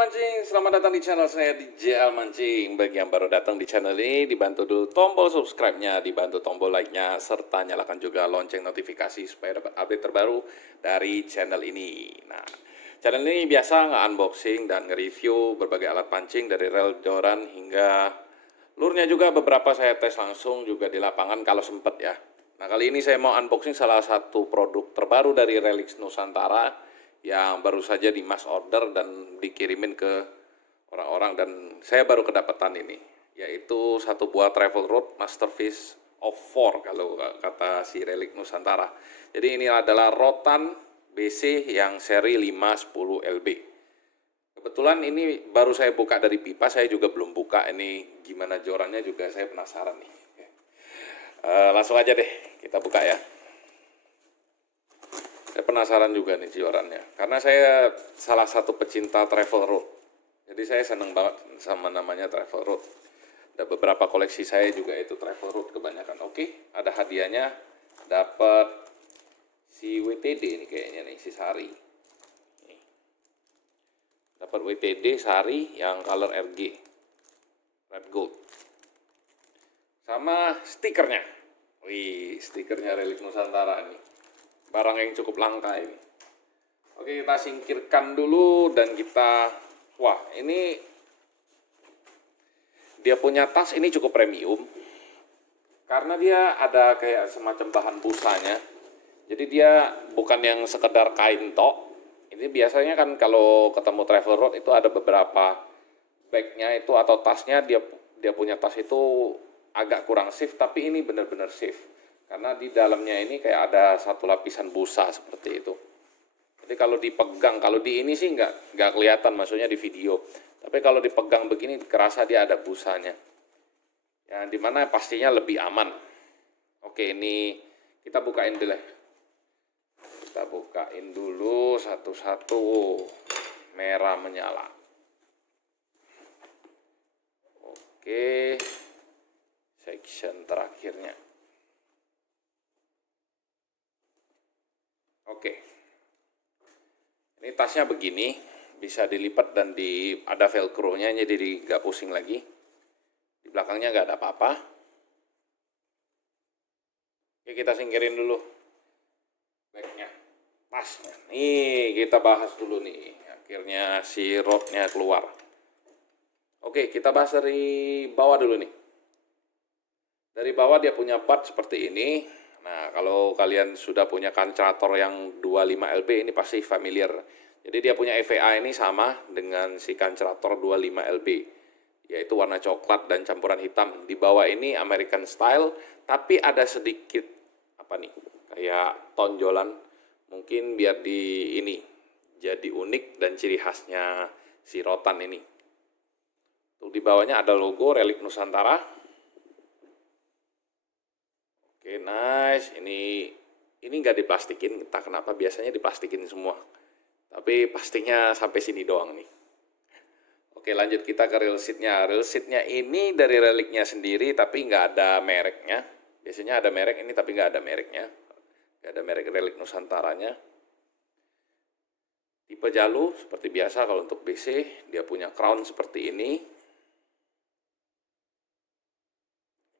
pemancing, selamat datang di channel saya di JL Mancing. Bagi yang baru datang di channel ini, dibantu dulu tombol subscribe-nya, dibantu tombol like-nya, serta nyalakan juga lonceng notifikasi supaya dapat update terbaru dari channel ini. Nah, channel ini biasa nge-unboxing dan nge-review berbagai alat pancing dari reel joran hingga lurnya juga beberapa saya tes langsung juga di lapangan kalau sempet ya. Nah, kali ini saya mau unboxing salah satu produk terbaru dari Relix Nusantara yang baru saja di mass order dan dikirimin ke orang-orang, dan saya baru kedapatan ini, yaitu satu buah travel rod Masterpiece of 4 kalau kata si Relix Nusantara. Jadi ini adalah rotan BC yang seri 510 LB. Kebetulan ini baru saya buka dari pipa, saya juga belum buka ini gimana jorannya, juga saya penasaran nih. Langsung aja deh kita buka ya. Saya penasaran juga nih jorannya, karena saya salah satu pecinta travel rod. Jadi saya seneng banget sama namanya travel rod. Ada beberapa koleksi saya juga itu travel rod kebanyakan. Oke, ada hadiahnya, dapat si WTD ini kayaknya nih, si Sari. Nih. Dapat WTD Sari yang color RG, red gold. Sama stikernya. Wih, stikernya Relix Nusantara nih. Barang yang cukup langka ini. Oke, kita singkirkan dulu dan kita, wah ini dia punya tas ini cukup premium karena dia ada kayak semacam bahan busanya. Jadi dia bukan yang sekedar kain tok. Ini biasanya kan kalau ketemu travel rod itu ada beberapa bagnya itu atau tasnya, dia punya tas itu agak kurang safe, tapi ini benar-benar safe. Karena di dalamnya ini kayak ada satu lapisan busa seperti itu. Jadi kalau dipegang, kalau di ini sih nggak kelihatan, maksudnya di video. Tapi kalau dipegang begini kerasa dia ada busanya. Yang dimana pastinya lebih aman. Oke, ini kita bukain dulu. Kita bukain dulu satu-satu. Merah menyala. Oke, section terakhirnya. Oke, ini tasnya begini, bisa dilipat dan ada velcro-nya, jadi nggak pusing lagi. Di belakangnya nggak ada apa-apa. Oke, kita singkirin dulu bagnya, tasnya. Nih, kita bahas dulu nih. Akhirnya si rodnya keluar. Oke, kita bahas dari bawah dulu nih. Dari bawah dia punya butt seperti ini. Nah, kalau kalian sudah punya kancerator yang 25 LB ini pasti familiar. Jadi dia punya EVA ini sama dengan si kancerator 25 LB, yaitu warna coklat dan campuran hitam. Di bawah ini American style, tapi ada sedikit apa nih, kayak tonjolan. Mungkin biar di ini jadi unik dan ciri khasnya si rotan ini. Tuh di bawahnya ada logo Relix Nusantara. Oke, nice. Ini nggak diplastikin, entah kenapa biasanya diplastikin semua. Tapi pastinya sampai sini doang nih. Oke, lanjut kita ke reel seatnya. Reel seatnya ini dari Relixnya sendiri, tapi nggak ada mereknya. Biasanya ada merek ini, tapi nggak ada mereknya. Nggak ada merek Relix Nusantaranya. Tipe jalu seperti biasa kalau untuk BC, dia punya crown seperti ini.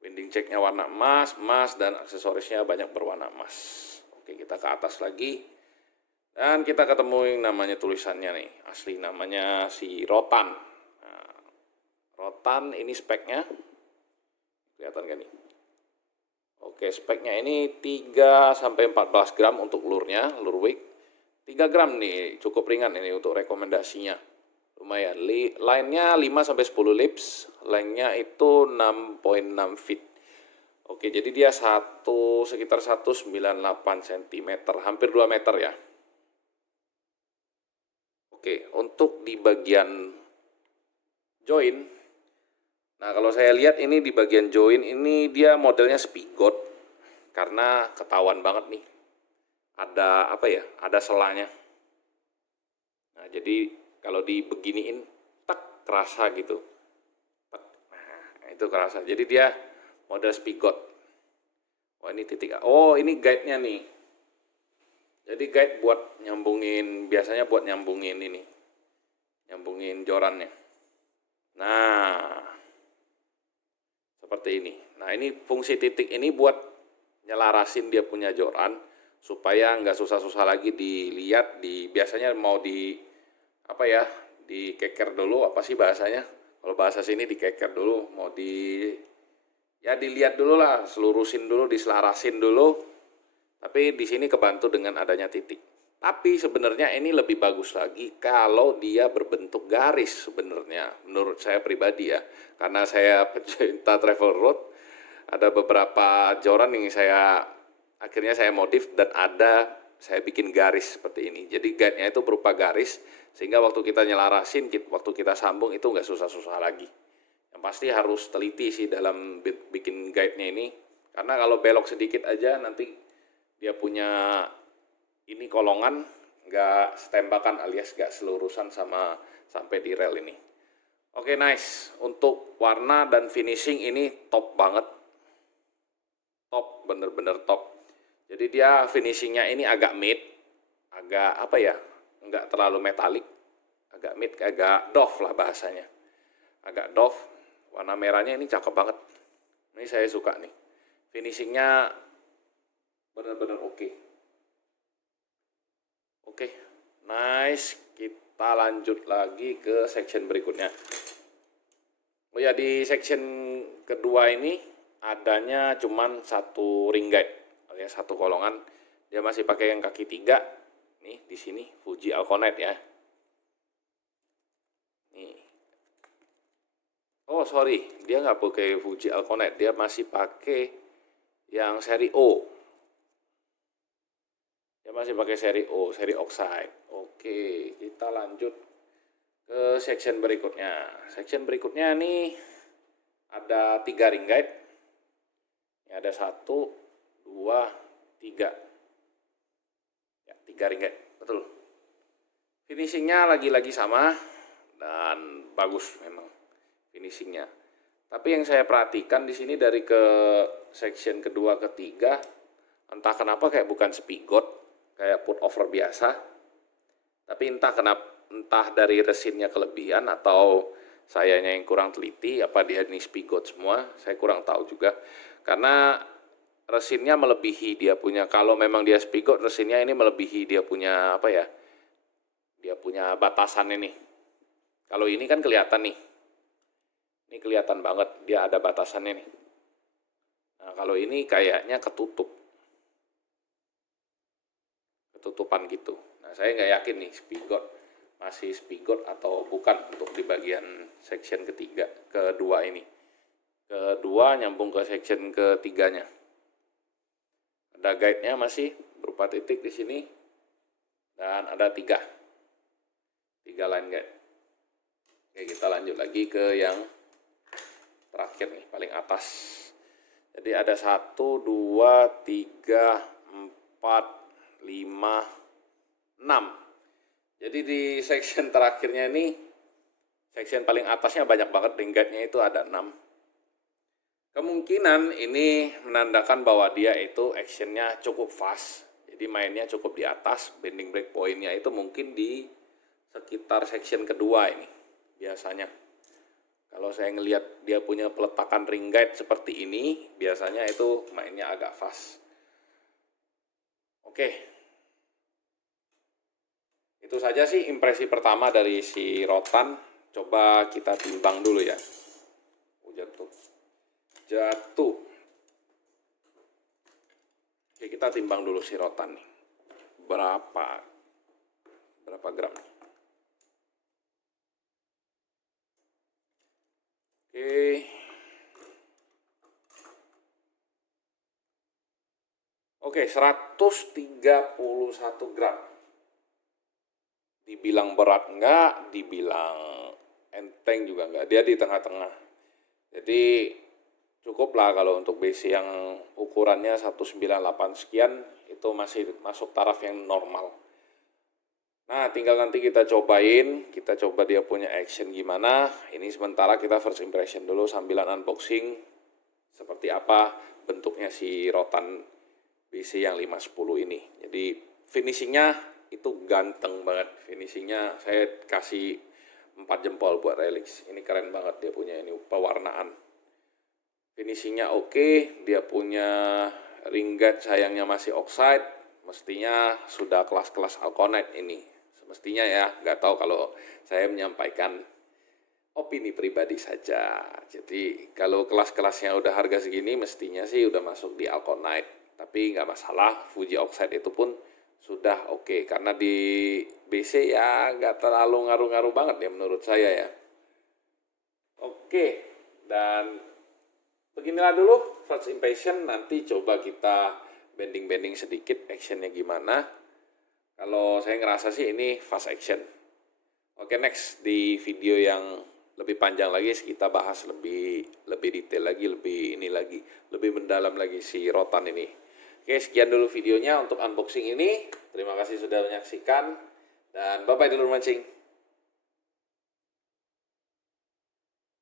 Winding checknya warna emas, dan aksesorisnya banyak berwarna emas. Oke, kita ke atas lagi. Dan kita ketemu yang namanya tulisannya nih. Asli namanya si rotan. Nah, rotan ini speknya. Kelihatan kan nih? Oke, speknya ini 3-14 gram untuk lurnya, lure weight. 3 gram nih, cukup ringan ini untuk rekomendasinya. Lumayan, line-nya 5-10 lips, length-nya itu 6,6 feet. Oke, jadi dia sekitar 198 cm, hampir 2 meter ya. Oke, untuk di bagian join, nah kalau saya lihat ini di bagian join ini dia modelnya spigot, karena ketahuan banget nih, ada apa ya, ada selanya. Nah, jadi kalau dibeginiin, tak kerasa gitu. Tak. Nah, itu kerasa. Jadi dia model spigot. Oh, ini titik. Oh, ini guide-nya nih. Jadi guide buat nyambungin, biasanya buat nyambungin ini. nyambungin jorannya. Nah, seperti ini. Nah, ini fungsi titik ini buat nyelarasin dia punya joran supaya nggak susah-susah lagi dilihat. Biasanya mau apa ya, dikeker dulu, apa sih bahasanya? Kalau bahasa sini dikeker dulu, mau ya dilihat dulu lah, selurusin dulu, diselarasin dulu. Tapi di sini kebantu dengan adanya titik. Tapi sebenarnya ini lebih bagus lagi kalau dia berbentuk garis sebenarnya, menurut saya pribadi ya. Karena saya pecinta travel road, ada beberapa joran yang akhirnya saya modif dan saya bikin garis seperti ini. Jadi guide-nya itu berupa garis, sehingga waktu kita nyelarasin, waktu kita sambung itu nggak susah-susah lagi. Yang pasti harus teliti sih dalam bikin guide-nya ini, karena kalau belok sedikit aja nanti dia punya ini kolongan nggak setembakan alias nggak selurusan sampai di rel ini. Oke, nice. Untuk warna dan finishing ini top banget. Top, bener-bener top. Jadi dia finishingnya ini agak matte, agak apa ya, nggak terlalu metalik, agak matte, agak doff lah bahasanya. Agak doff, warna merahnya ini cakep banget. Ini saya suka nih. Finishingnya bener-bener oke. Oke, nice. Kita lanjut lagi ke section berikutnya. Oh ya, di section kedua ini adanya cuman satu ring guide, alias satu kolongan. Dia masih pakai yang kaki 3. Nih di sini Fuji Alconet ya. Nih. Oh sorry, dia nggak pakai Fuji Alconet, dia masih pakai yang seri O. Dia masih pakai seri O, seri oxide. Oke, kita lanjut ke section berikutnya. Section berikutnya nih ada 3 ring guide. Ini ada 1, 2, 3. Ya, 3 ring guide, betul. Finishingnya lagi-lagi sama dan bagus memang finishingnya. Tapi yang saya perhatikan di sini dari ke section kedua, ketiga, entah kenapa kayak bukan spigot, kayak put over biasa. Tapi entah dari resinnya kelebihan atau sayanya yang kurang teliti, apa dia ini spigot semua, saya kurang tahu juga. Karena resinnya melebihi dia punya, kalau memang dia spigot, resinnya ini melebihi dia punya apa ya, dia punya batasan ini. Kalau ini kan kelihatan nih, ini kelihatan banget dia ada batasannya nih. Nah kalau ini kayaknya ketutupan gitu. Nah saya nggak yakin nih masih spigot atau bukan untuk di bagian section kedua ini. Kedua nyambung ke section ketiganya. Ada guide-nya masih berupa titik di sini dan ada 3 line guide. Oke, kita lanjut lagi ke yang terakhir nih, paling atas. Jadi ada 1, 2, 3, 4, 5, 6. Jadi di section terakhirnya ini, section paling atasnya banyak banget, ring guide-nya itu ada 6. Kemungkinan ini menandakan bahwa dia itu actionnya cukup fast. Jadi mainnya cukup di atas, bending break point-nya itu mungkin di sekitar section kedua ini biasanya. Kalau saya ngelihat dia punya peletakan ring guide seperti ini, biasanya itu mainnya agak fast. Oke. Itu saja sih impresi pertama dari si rotan. Coba kita timbang dulu ya. Jatuh. Oke, kita timbang dulu si rotan nih. Berapa gram nih? Oke, 131 gram. Dibilang berat enggak, dibilang enteng juga enggak. Dia di tengah-tengah. Jadi cukup lah kalau untuk BC yang ukurannya 198 sekian, itu masih masuk taraf yang normal. Nah, tinggal nanti kita coba dia punya action gimana. Ini sementara kita first impression dulu sambilan unboxing seperti apa bentuknya si rotan BC yang 510 ini. Jadi finishingnya itu ganteng banget. Finishingnya saya kasih 4 jempol buat Relix. Ini keren banget dia punya ini pewarnaan. Finishingnya oke, dia punya ring guard sayangnya masih oxide. Mestinya sudah kelas-kelas Alconite ini. Semestinya ya, nggak tahu kalau saya menyampaikan opini pribadi saja. Jadi kalau kelas-kelasnya udah harga segini mestinya sih udah masuk di Alconite. Tapi nggak masalah, Fuji Oxide itu pun sudah oke. Karena di BC ya nggak terlalu ngaruh-ngaruh banget ya menurut saya ya. Oke, dan beginilah dulu first impression. Nanti coba kita bending-bending sedikit actionnya gimana. Kalau saya ngerasa sih ini fast action. Oke, next di video yang lebih panjang lagi kita bahas lebih detail lagi, lebih mendalam lagi si rotan ini. Oke, sekian dulu videonya untuk unboxing ini. Terima kasih sudah menyaksikan dan bye bye dulu mancing.